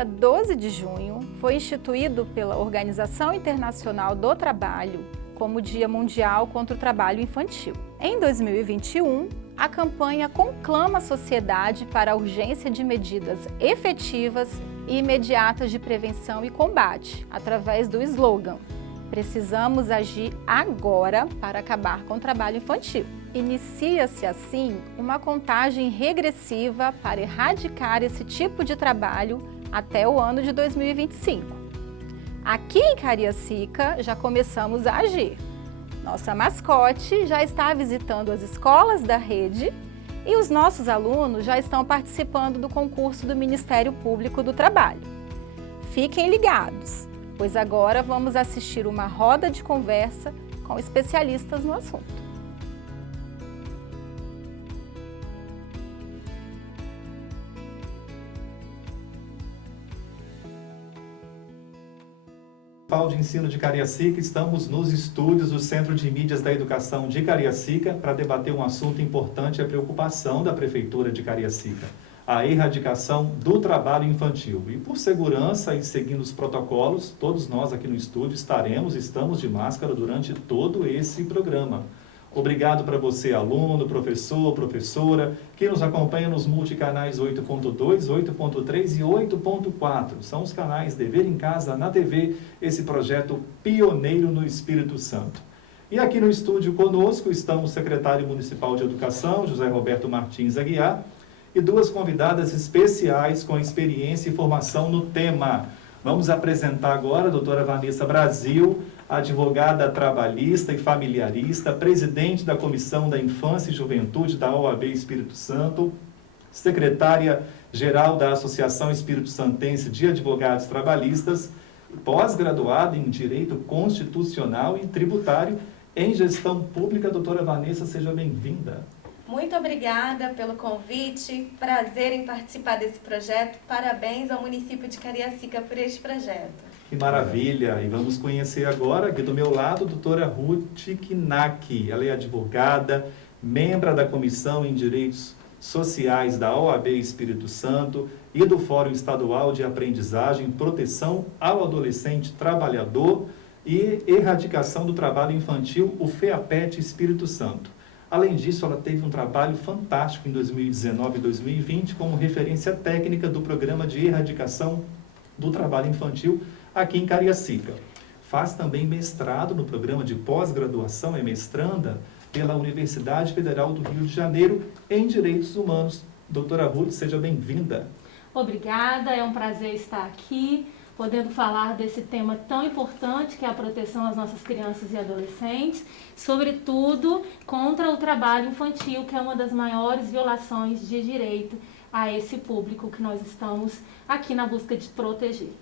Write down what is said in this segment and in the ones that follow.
dia 12 de junho, foi instituído pela Organização Internacional do Trabalho como Dia Mundial contra o Trabalho Infantil. Em 2021, a campanha conclama a sociedade para a urgência de medidas efetivas e imediatas de prevenção e combate, através do slogan: "Precisamos agir agora para acabar com o trabalho infantil". Inicia-se, assim, uma contagem regressiva para erradicar esse tipo de trabalho até o ano de 2025. Aqui em Cariacica, já começamos a agir. Nossa mascote já está visitando as escolas da rede e os nossos alunos já estão participando do concurso do Ministério Público do Trabalho. Fiquem ligados, pois agora vamos assistir uma roda de conversa com especialistas no assunto. De Ensino de Cariacica, estamos nos estúdios do Centro de Mídias da Educação de Cariacica para debater um assunto importante, a preocupação da Prefeitura de Cariacica, a erradicação do trabalho infantil. E por segurança e seguindo os protocolos, todos nós aqui no estúdio estamos de máscara durante todo esse programa. Obrigado para você, aluno, professor, professora, que nos acompanha nos multicanais 8.2, 8.3 e 8.4. São os canais Dever em Casa na TV, esse projeto pioneiro no Espírito Santo. E aqui no estúdio conosco estão o secretário municipal de Educação, José Roberto Martins Aguiar, e duas convidadas especiais com experiência e formação no tema. Vamos apresentar agora a doutora Vanessa Brasil, advogada trabalhista e familiarista, presidente da Comissão da Infância e Juventude da OAB Espírito Santo, secretária-geral da Associação Espírito Santense de Advogados Trabalhistas, pós-graduada em Direito Constitucional e Tributário em Gestão Pública. Doutora Vanessa, seja bem-vinda. Muito obrigada pelo convite, prazer em participar desse projeto. Parabéns ao município de Cariacica por este projeto. Que maravilha! E vamos conhecer agora, aqui do meu lado, a doutora Ruth Knack. Ela é advogada, membro da Comissão em Direitos Sociais da OAB Espírito Santo e do Fórum Estadual de Aprendizagem e Proteção ao Adolescente Trabalhador e Erradicação do Trabalho Infantil, o FEAPET Espírito Santo. Além disso, ela teve um trabalho fantástico em 2019 e 2020 como referência técnica do Programa de Erradicação do Trabalho Infantil aqui em Cariacica. Faz também mestrado no programa de pós-graduação, é mestranda pela Universidade Federal do Rio de Janeiro em Direitos Humanos. Doutora Ruth, seja bem-vinda. Obrigada, é um prazer estar aqui, podendo falar desse tema tão importante que é a proteção às nossas crianças e adolescentes, sobretudo contra o trabalho infantil, que é uma das maiores violações de direito a esse público que nós estamos aqui na busca de proteger.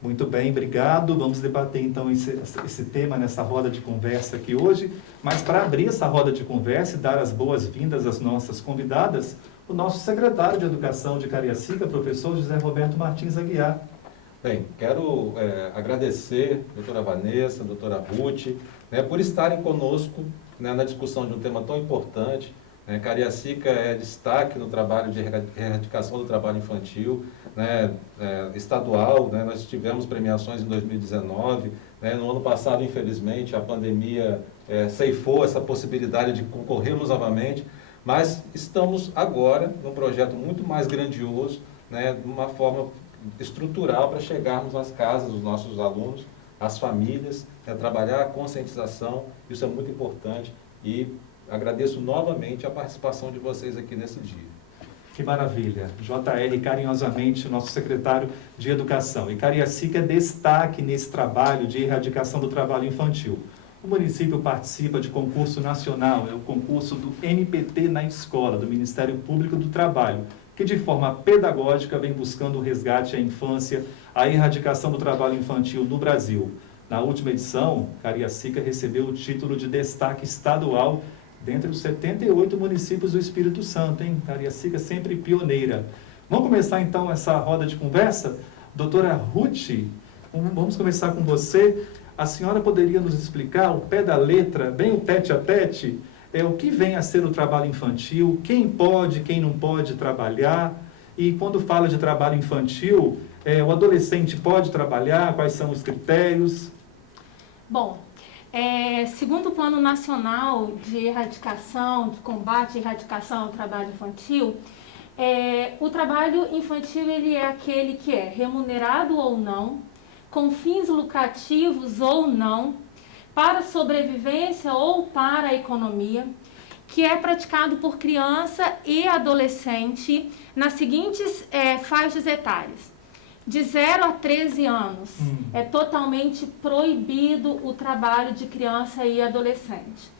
Muito bem, obrigado. Vamos debater então esse tema nessa roda de conversa aqui hoje. Mas para abrir essa roda de conversa e dar as boas-vindas às nossas convidadas, o nosso secretário de Educação de Cariacica, professor José Roberto Martins Aguiar. Bem, quero agradecer a doutora Vanessa, a doutora Ruth, por estarem conosco na discussão de um tema tão importante. Cariacica é destaque no trabalho de erradicação do trabalho infantil, estadual. Nós tivemos premiações em 2019, no ano passado, infelizmente, a pandemia ceifou essa possibilidade de concorrermos novamente, mas estamos agora num projeto muito mais grandioso, de uma forma estrutural para chegarmos às casas dos nossos alunos, às famílias, trabalhar a conscientização. Isso é muito importante e agradeço novamente a participação de vocês aqui nesse dia. Que maravilha. JR, carinhosamente, o nosso secretário de Educação. E Cariacica é destaque nesse trabalho de erradicação do trabalho infantil. O município participa de concurso nacional, é o concurso do MPT na escola, do Ministério Público do Trabalho, que de forma pedagógica vem buscando o resgate à infância, a erradicação do trabalho infantil no Brasil. Na última edição, Cariacica recebeu o título de destaque estadual dentre os 78 municípios do Espírito Santo, hein? Cariacica sempre pioneira. Vamos começar então essa roda de conversa? Doutora Ruth, vamos começar com você. A senhora poderia nos explicar, ao pé da letra, bem o tete a tete, o que vem a ser o trabalho infantil, quem pode, quem não pode trabalhar, e quando fala de trabalho infantil, O adolescente pode trabalhar? Quais são os critérios? Bom, segundo o Plano Nacional de Erradicação, de Combate e Erradicação ao Trabalho Infantil, o trabalho infantil ele é aquele que é remunerado ou não, com fins lucrativos ou não, para sobrevivência ou para a economia, que é praticado por criança e adolescente nas seguintes faixas etárias. De 0 a 13 anos, é totalmente proibido o trabalho de criança e adolescente.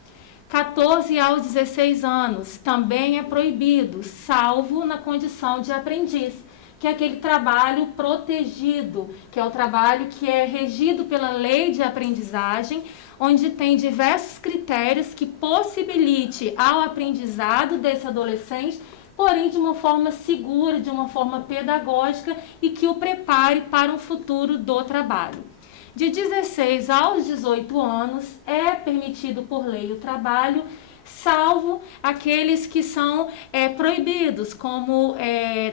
14 aos 16 anos, também é proibido, salvo na condição de aprendiz, que é aquele trabalho protegido, que é o trabalho que é regido pela lei de aprendizagem, onde tem diversos critérios que possibilite ao aprendizado desse adolescente, porém de uma forma segura, de uma forma pedagógica e que o prepare para um futuro do trabalho. De 16 aos 18 anos é permitido por lei o trabalho, salvo aqueles que são proibidos, como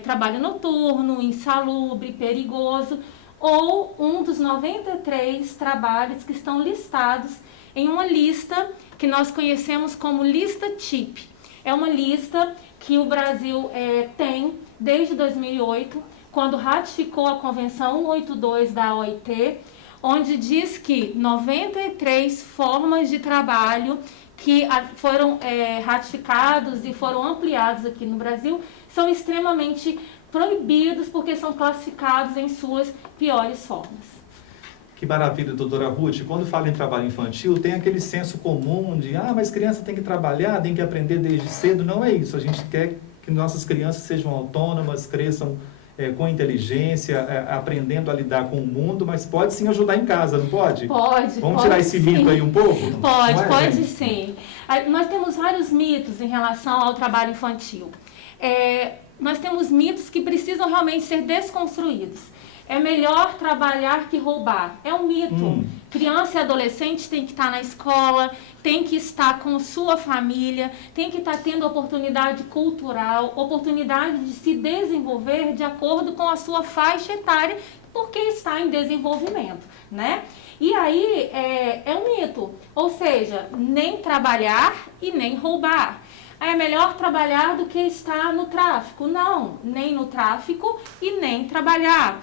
trabalho noturno, insalubre, perigoso, ou um dos 93 trabalhos que estão listados em uma lista que nós conhecemos como lista TIP. É uma lista que o Brasil tem desde 2008, quando ratificou a Convenção 182 da OIT, onde diz que 93 formas de trabalho que foram ratificados e foram ampliados aqui no Brasil são extremamente proibidos porque são classificados em suas piores formas. Que maravilha, doutora Ruth. Quando fala em trabalho infantil, tem aquele senso comum de, mas criança tem que trabalhar, tem que aprender desde cedo. Não é isso. A gente quer que nossas crianças sejam autônomas, cresçam com inteligência, aprendendo a lidar com o mundo, mas pode sim ajudar em casa, não pode? Pode. Vamos tirar esse mito aí um pouco? Pode sim. Nós temos vários mitos em relação ao trabalho infantil. Nós temos mitos que precisam realmente ser desconstruídos. É melhor trabalhar que roubar. É um mito. Criança e adolescente tem que estar na escola, tem que estar com sua família, tem que estar tendo oportunidade cultural, oportunidade de se desenvolver de acordo com a sua faixa etária, porque está em desenvolvimento, né? E aí é um mito. Ou seja, nem trabalhar e nem roubar. É melhor trabalhar do que estar no tráfico. Não, nem no tráfico e nem trabalhar.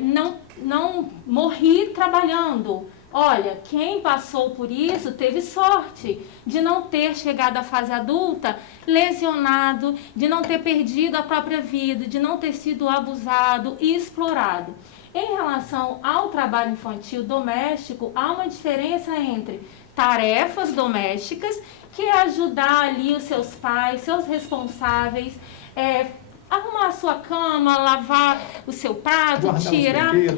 Não morri trabalhando. Olha, quem passou por isso teve sorte de não ter chegado à fase adulta lesionado, de não ter perdido a própria vida, de não ter sido abusado e explorado. Em relação ao trabalho infantil doméstico, há uma diferença entre tarefas domésticas, que é ajudar ali os seus pais, seus responsáveis, arrumar a sua cama, lavar o seu prato,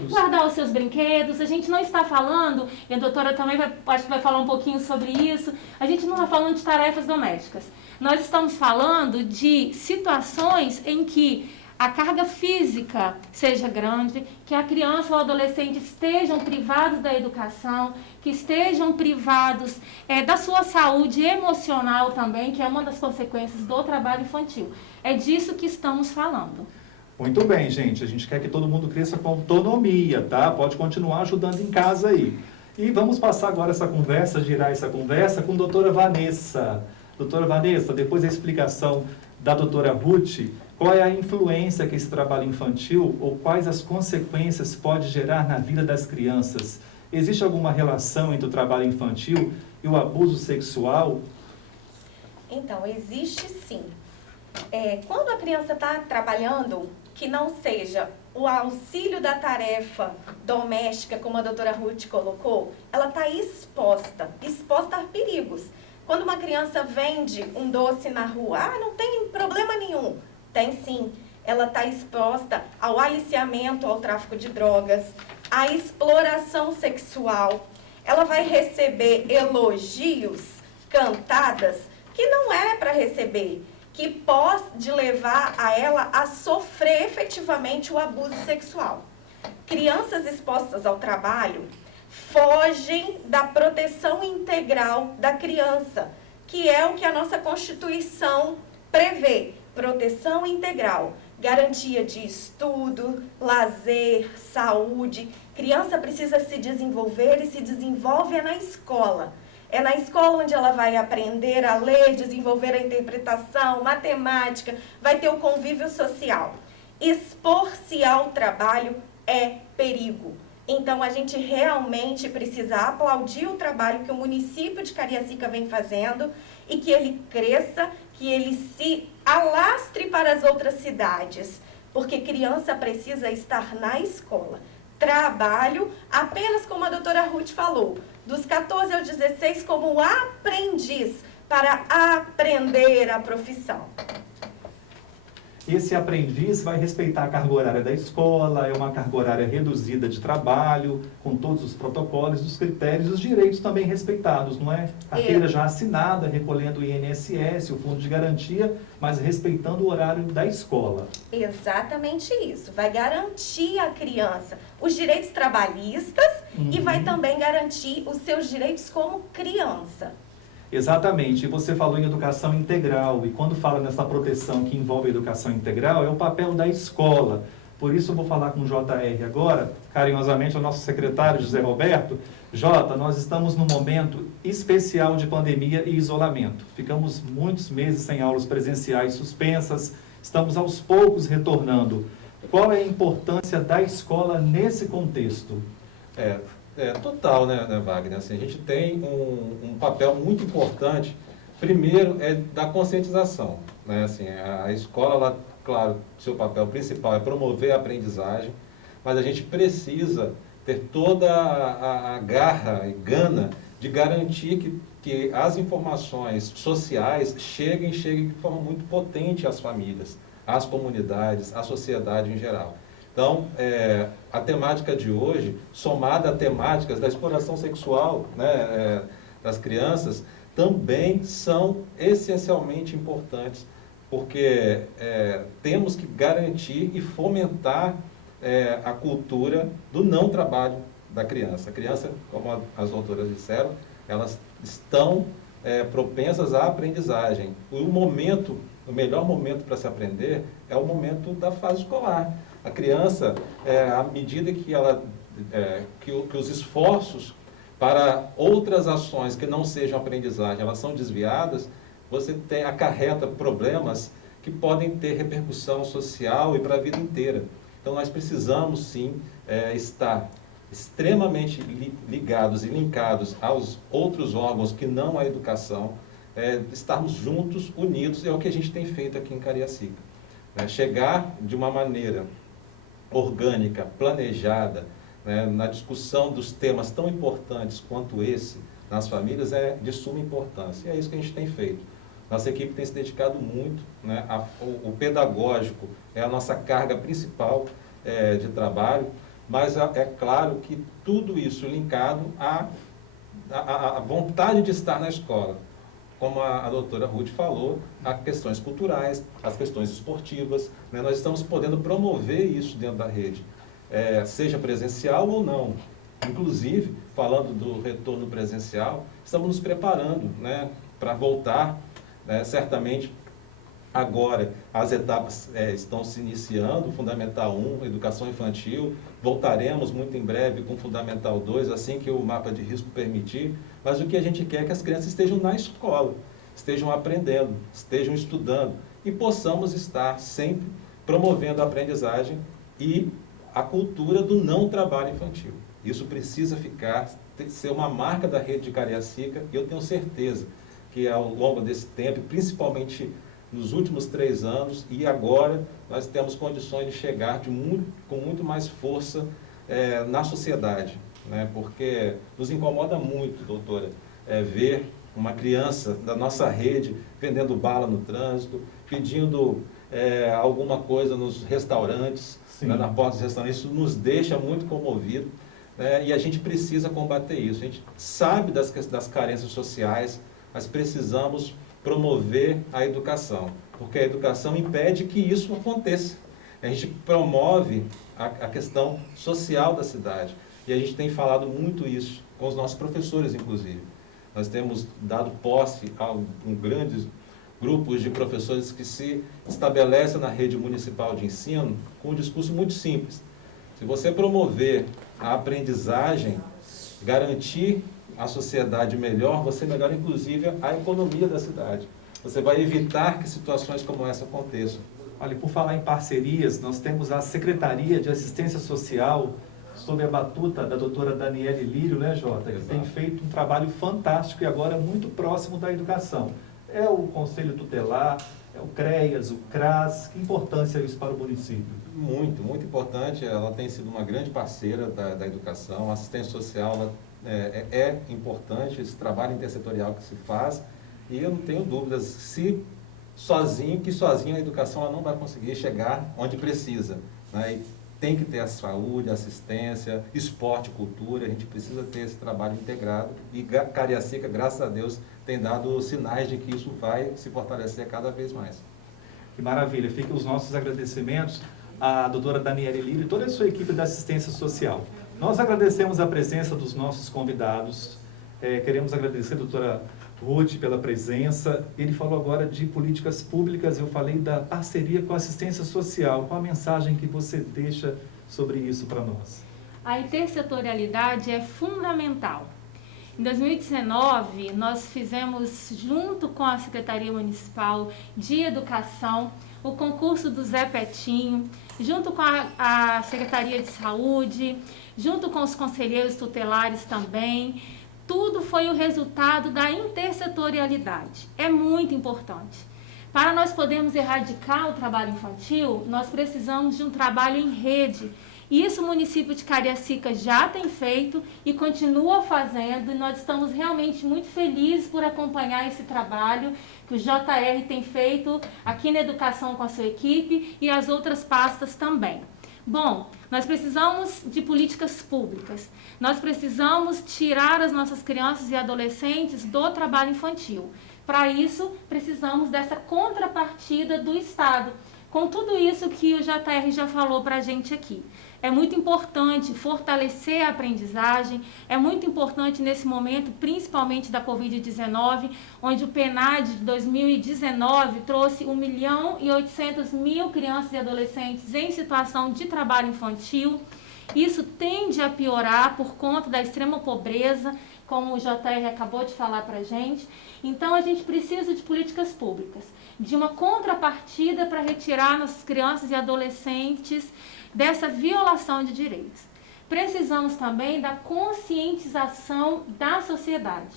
guardar os seus brinquedos. A gente não está falando, e a doutora também acho que vai falar um pouquinho sobre isso, a gente não está falando de tarefas domésticas. Nós estamos falando de situações em que a carga física seja grande, que a criança ou o adolescente estejam privados da educação, que estejam privados da sua saúde emocional também, que é uma das consequências do trabalho infantil. É disso que estamos falando. Muito bem, gente. A gente quer que todo mundo cresça com autonomia, tá? Pode continuar ajudando em casa aí. E vamos passar agora essa conversa, girar essa conversa com a doutora Vanessa. Doutora Vanessa, depois da explicação da doutora Ruth, qual é a influência que esse trabalho infantil ou quais as consequências pode gerar na vida das crianças? Existe alguma relação entre o trabalho infantil e o abuso sexual? Então, existe sim. Quando a criança está trabalhando, que não seja o auxílio da tarefa doméstica, como a doutora Ruth colocou, ela está exposta a perigos. Quando uma criança vende um doce na rua, não tem problema nenhum. Tem sim. Ela está exposta ao aliciamento, ao tráfico de drogas, à exploração sexual. Ela vai receber elogios, cantadas, que não é para receber, que pode levar a ela a sofrer efetivamente o abuso sexual. Crianças expostas ao trabalho fogem da proteção integral da criança, que é o que a nossa Constituição prevê. Proteção integral. garantia de estudo, lazer, saúde. Criança precisa se desenvolver e se desenvolve na escola. É na escola onde ela vai aprender a ler, desenvolver a interpretação, matemática, vai ter o convívio social. Expor-se ao trabalho é perigo. Então, a gente realmente precisa aplaudir o trabalho que o município de Cariacica vem fazendo e que ele cresça, que ele se alastre para as outras cidades, porque criança precisa estar na escola. Trabalho, apenas como a doutora Ruth falou, dos 14 aos 16 como aprendiz, para aprender a profissão. Esse aprendiz vai respeitar a carga horária da escola, é uma carga horária reduzida de trabalho, com todos os protocolos, os critérios, os direitos também respeitados, não é? Carteira já assinada, recolhendo o INSS, o fundo de garantia, mas respeitando o horário da escola. Exatamente isso. Vai garantir à criança os direitos trabalhistas e vai também garantir os seus direitos como criança. Exatamente, e você falou em educação integral, e quando fala nessa proteção que envolve a educação integral, é o papel da escola. Por isso eu vou falar com o JR agora, carinhosamente, o nosso secretário José Roberto. Jota, nós estamos num momento especial de pandemia e isolamento. Ficamos muitos meses sem aulas presenciais suspensas, estamos aos poucos retornando. Qual é a importância da escola nesse contexto? Total, né, Wagner? Assim, a gente tem um papel muito importante. Primeiro, é da conscientização, né? Assim, a escola, ela, claro, seu papel principal é promover a aprendizagem, mas a gente precisa ter toda a garra e gana de garantir que as informações sociais cheguem de forma muito potente às famílias, às comunidades, à sociedade em geral. Então, a temática de hoje, somada a temáticas da exploração sexual, né, das crianças, também são essencialmente importantes, porque temos que garantir e fomentar a cultura do não trabalho da criança. A criança, como as doutoras disseram, elas estão propensas à aprendizagem. O melhor momento para se aprender é o momento da fase escolar. A criança, à medida que os esforços para outras ações que não sejam aprendizagem, elas são desviadas, você acarreta problemas que podem ter repercussão social e para a vida inteira. Então, nós precisamos, sim, estar extremamente ligados e linkados aos outros órgãos que não a educação, estarmos juntos, unidos, é o que a gente tem feito aqui em Cariacica. Chegar de uma maneira orgânica, planejada, né, na discussão dos temas tão importantes quanto esse nas famílias é de suma importância. E é isso que a gente tem feito. Nossa equipe tem se dedicado muito, né, o pedagógico é a nossa carga principal de trabalho, mas é claro que tudo isso linkado à vontade de estar na escola. Como a doutora Ruth falou, as questões culturais, as questões esportivas, né, nós estamos podendo promover isso dentro da rede, seja presencial ou não. Inclusive, falando do retorno presencial, estamos nos preparando, né, para voltar, certamente. Agora, as etapas estão se iniciando, Fundamental 1, Educação Infantil, voltaremos muito em breve com Fundamental 2, assim que o mapa de risco permitir, mas o que a gente quer é que as crianças estejam na escola, estejam aprendendo, estejam estudando e possamos estar sempre promovendo a aprendizagem e a cultura do não trabalho infantil. Isso precisa ser uma marca da rede de Cariacica e eu tenho certeza que ao longo desse tempo, principalmente nos últimos 3 anos e agora nós temos condições de chegar com muito mais força na sociedade, né? Porque nos incomoda muito, doutora, ver uma criança da nossa rede vendendo bala no trânsito, pedindo alguma coisa nos restaurantes, né, na porta dos restaurantes. Isso nos deixa muito comovido, e a gente precisa combater isso. A gente sabe das carências sociais, mas precisamos promover a educação, porque a educação impede que isso aconteça. A gente promove a questão social da cidade, e a gente tem falado muito isso com os nossos professores, inclusive. Nós temos dado posse a um grande grupos de professores que se estabelecem na rede municipal de ensino com um discurso muito simples. Se você promover a aprendizagem, garantir a sociedade melhor, você melhora inclusive a economia da cidade. Você vai evitar que situações como essa aconteçam. Olha, por falar em parcerias, nós temos a Secretaria de Assistência Social, sob a batuta da doutora Daniele Lírio, né, Jota? Que tem feito um trabalho fantástico e agora muito próximo da educação. É o Conselho Tutelar, é o CREAS, o CRAS. Que importância é isso para o município? Muito, muito importante. Ela tem sido uma grande parceira da educação. A assistência social é importante, esse trabalho intersetorial que se faz. E eu não tenho dúvidas, que sozinho a educação ela não vai conseguir chegar onde precisa, né? E tem que ter a saúde, assistência, esporte, cultura, a gente precisa ter esse trabalho integrado e Cariacica, graças a Deus, tem dado sinais de que isso vai se fortalecer cada vez mais. Que maravilha, ficam os nossos agradecimentos à doutora Daniele Lírio e toda a sua equipe da assistência social. Nós agradecemos a presença dos nossos convidados, queremos agradecer a doutora Ruth pela presença. Ele falou agora de políticas públicas, eu falei da parceria com a assistência social. Qual a mensagem que você deixa sobre isso para nós? A intersetorialidade é fundamental. Em 2019, nós fizemos, junto com a Secretaria Municipal de Educação, o concurso do Zé Petinho, junto com a Secretaria de Saúde, junto com os conselheiros tutelares também. Tudo foi o resultado da intersetorialidade. É muito importante. Para nós podermos erradicar o trabalho infantil, nós precisamos de um trabalho em rede. Isso o município de Cariacica já tem feito e continua fazendo, e nós estamos realmente muito felizes por acompanhar esse trabalho que o JR tem feito aqui na educação com a sua equipe e as outras pastas também. Bom, nós precisamos de políticas públicas, nós precisamos tirar as nossas crianças e adolescentes do trabalho infantil. Para isso, precisamos dessa contrapartida do Estado, com tudo isso que o JR já falou para a gente aqui. É muito importante fortalecer a aprendizagem, é muito importante nesse momento, principalmente da Covid-19, onde o PNAD de 2019 trouxe 1.800.000 crianças e adolescentes em situação de trabalho infantil. Isso tende a piorar por conta da extrema pobreza, como o JR acabou de falar para a gente. Então, a gente precisa de políticas públicas, de uma contrapartida para retirar nossas crianças e adolescentes dessa violação de direitos. Precisamos também da conscientização da sociedade.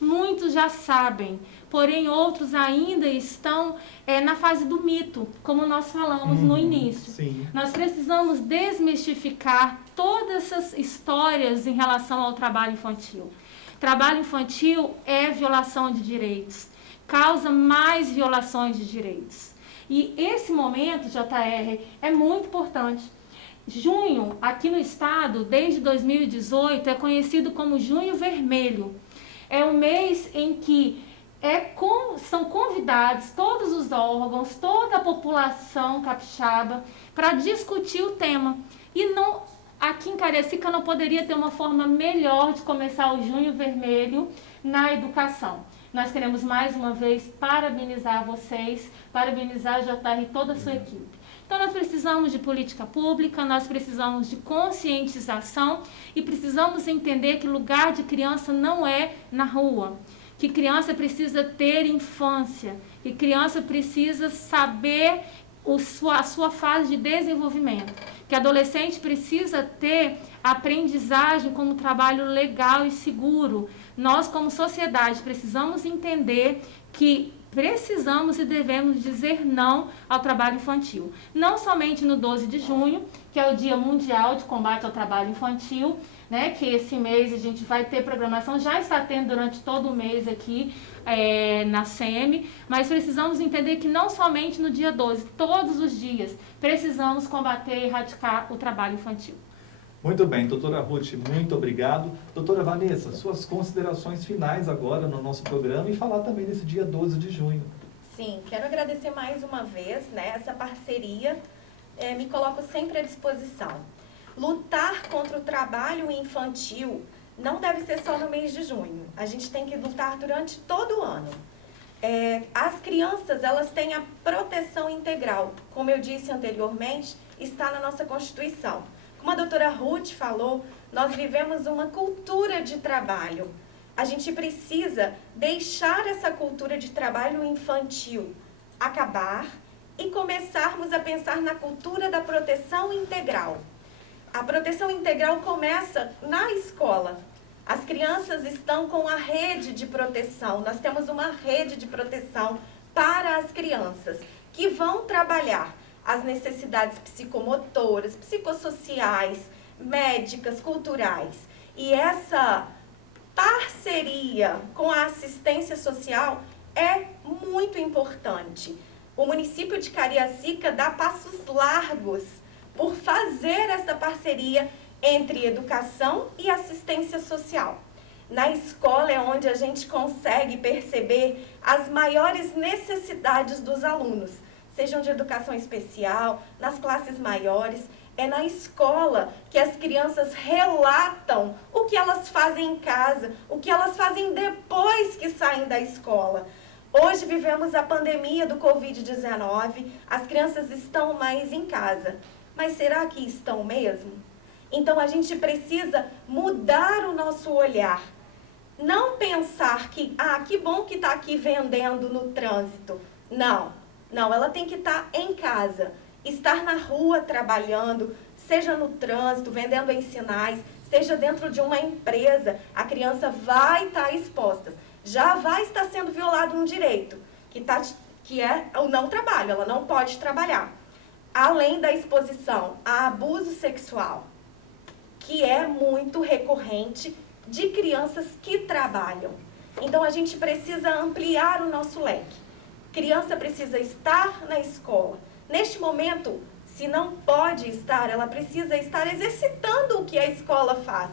Muitos já sabem, porém outros ainda estão na fase do mito, como nós falamos no início. Sim. Nós precisamos desmistificar todas essas histórias em relação ao trabalho infantil. Trabalho infantil é violação de direitos, causa mais violações de direitos. E esse momento, JR, é muito importante. Junho, aqui no estado, desde 2018, é conhecido como Junho Vermelho. É um mês em que são convidados todos os órgãos, toda a população capixaba para discutir o tema. E aqui em Cariacica não poderia ter uma forma melhor de começar o Junho Vermelho na educação. Nós queremos mais uma vez parabenizar vocês, parabenizar a JR e toda a sua equipe. Então nós precisamos de política pública, nós precisamos de conscientização e precisamos entender que lugar de criança não é na rua, que criança precisa ter infância, que criança precisa saber a sua fase de desenvolvimento, que adolescente precisa ter aprendizagem como trabalho legal e seguro. Nós, como sociedade, precisamos entender que precisamos e devemos dizer não ao trabalho infantil. Não somente no 12 de junho, que é o Dia Mundial de Combate ao Trabalho Infantil, né, que esse mês a gente vai ter programação, já está tendo durante todo o mês aqui na SEMI, mas precisamos entender que não somente no dia 12, todos os dias, precisamos combater e erradicar o trabalho infantil. Muito bem, doutora Ruth, muito obrigado. Doutora Vanessa, suas considerações finais agora no nosso programa e falar também desse dia 12 de junho. Sim, quero agradecer mais uma vez, né, essa parceria, me coloco sempre à disposição. Lutar contra o trabalho infantil não deve ser só no mês de junho, a gente tem que lutar durante todo o ano. As crianças crianças, elas têm a proteção integral. Como eu disse anteriormente, está na nossa Constituição. Como a doutora Ruth falou, nós vivemos uma cultura de trabalho. A gente precisa deixar essa cultura de trabalho infantil acabar e começarmos a pensar na cultura da proteção integral. A proteção integral começa na escola. As crianças estão com a rede de proteção. Nós temos uma rede de proteção para as crianças que vão trabalhar as necessidades psicomotoras, psicossociais, médicas, culturais. E essa parceria com a assistência social é muito importante. O município de Cariacica dá passos largos por fazer essa parceria entre educação e assistência social. Na escola é onde a gente consegue perceber as maiores necessidades dos alunos, sejam de educação especial, nas classes maiores. É na escola que as crianças relatam o que elas fazem em casa, o que elas fazem depois que saem da escola. Hoje vivemos a pandemia do Covid-19, as crianças estão mais em casa. Mas será que estão mesmo? Então a gente precisa mudar o nosso olhar. Não pensar que, que bom que está aqui vendendo no trânsito. Não, ela tem que estar em casa. Estar na rua trabalhando, seja no trânsito, vendendo em sinais, seja dentro de uma empresa, a vai estar exposta. Já vai estar sendo violado um direito, que é o não trabalho, ela não pode trabalhar. Além da exposição a abuso sexual, que é muito recorrente de crianças que trabalham. Então, a gente precisa ampliar o nosso leque. Criança precisa estar na escola. Neste momento, se não pode estar, ela precisa estar exercitando o que a escola faz.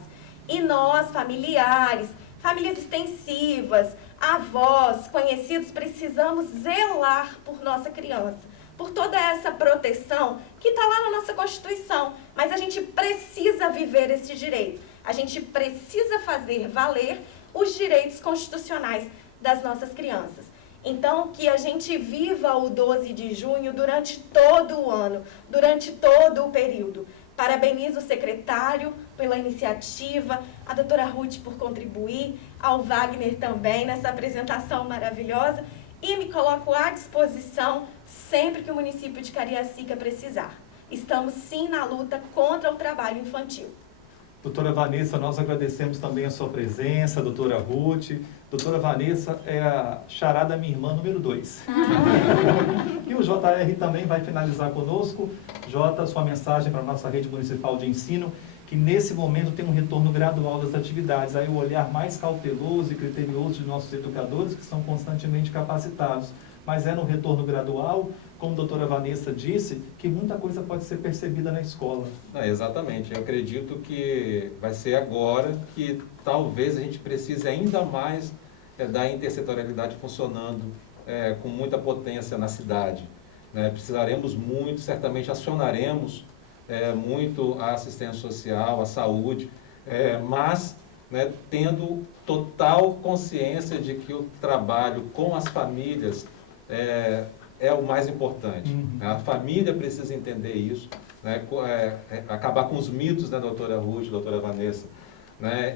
E nós, familiares, famílias extensivas, avós, conhecidos, precisamos zelar por nossa criança, por toda essa proteção que está lá na nossa Constituição. Mas a gente precisa viver esse direito. A gente precisa fazer valer os direitos constitucionais das nossas crianças. Então, que a gente viva o 12 de junho durante todo o ano, durante todo o período. Parabenizo o secretário pela iniciativa, a doutora Ruth por contribuir, ao Wagner também nessa apresentação maravilhosa e me coloco à disposição sempre que o município de Cariacica precisar. Estamos sim na luta contra o trabalho infantil. Doutora Vanessa, nós agradecemos também a sua presença, doutora Ruth. Doutora Vanessa é a charada minha irmã número 2. E o JR também vai finalizar conosco. Jota, sua mensagem para a nossa rede municipal de ensino, que nesse momento tem um retorno gradual das atividades. Aí o olhar mais cauteloso e criterioso de nossos educadores, que são constantemente capacitados. Mas é no retorno gradual, como a doutora Vanessa disse, que muita coisa pode ser percebida na escola. Exatamente. Eu acredito que vai ser agora que talvez a gente precise ainda mais da intersetorialidade funcionando com muita potência na cidade. Precisaremos muito, certamente acionaremos muito a assistência social, a saúde, mas tendo total consciência de que o trabalho com as famílias é o mais importante. A família precisa entender isso, acabar com os mitos da doutora Ruth, doutora Vanessa,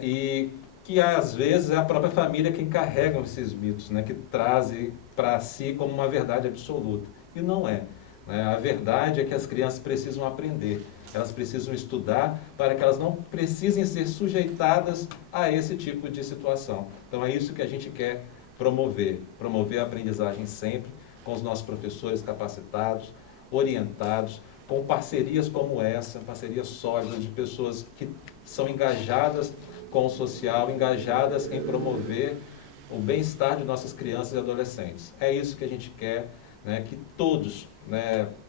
e que às vezes é a própria família quem carrega esses mitos, que trazem para si como uma verdade absoluta. E não é. A verdade é que as crianças precisam aprender, elas precisam estudar para que elas não precisem ser sujeitadas a esse tipo de situação. Então é isso que a gente quer promover a aprendizagem sempre, com os nossos professores capacitados, orientados, com parcerias como essa, parcerias sólidas de pessoas que são engajadas com o social, engajadas em promover o bem-estar de nossas crianças e adolescentes. É isso que a gente quer, que todos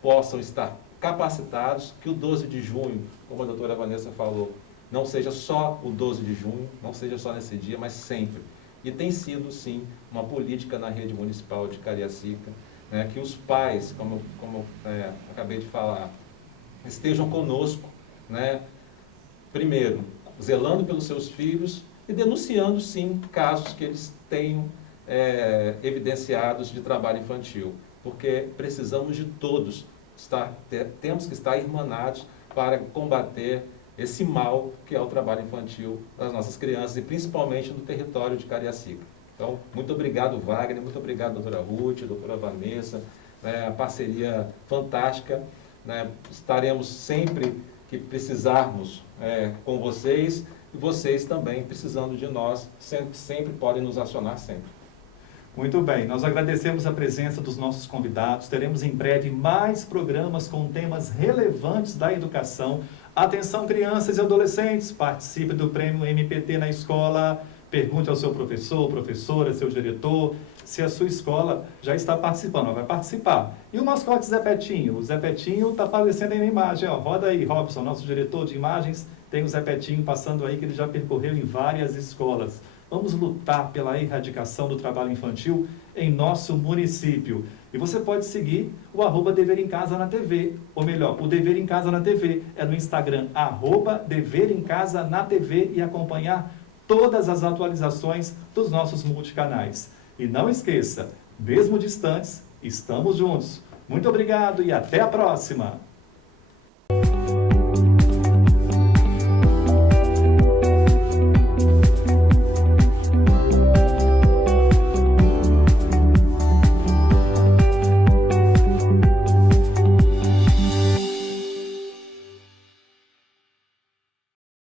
possam estar capacitados, que o 12 de junho, como a doutora Vanessa falou, não seja só o 12 de junho, não seja só nesse dia, mas sempre. E tem sido, sim, uma política na rede municipal de Cariacica, que os pais, como acabei de falar, estejam conosco, primeiro, zelando pelos seus filhos e denunciando, sim, casos que eles tenham evidenciados de trabalho infantil, porque precisamos de todos, temos que estar irmanados para combater esse mal que é o trabalho infantil das nossas crianças e principalmente no território de Cariacica. Então, muito obrigado, Wagner, muito obrigado, doutora Ruth, doutora Vanessa, a parceria fantástica, estaremos sempre que precisarmos com vocês e vocês também precisando de nós, sempre podem nos acionar sempre. Muito bem, nós agradecemos a presença dos nossos convidados, teremos em breve mais programas com temas relevantes da educação. Atenção, crianças e adolescentes, participe do prêmio MPT na escola, pergunte ao seu professor, professora, seu diretor, se a sua escola já está participando, vai participar. E o mascote Zé Petinho? O Zé Petinho está aparecendo aí na imagem, ó. Roda aí, Robson, nosso diretor de imagens, tem o Zé Petinho passando aí que ele já percorreu em várias escolas. Vamos lutar pela erradicação do trabalho infantil em nosso município. E você pode seguir o @Dever em Casa na TV. Ou melhor, o Dever em Casa na TV é no Instagram, @Dever em Casa na TV e acompanhar todas as atualizações dos nossos multicanais. E não esqueça, mesmo distantes, estamos juntos. Muito obrigado e até a próxima!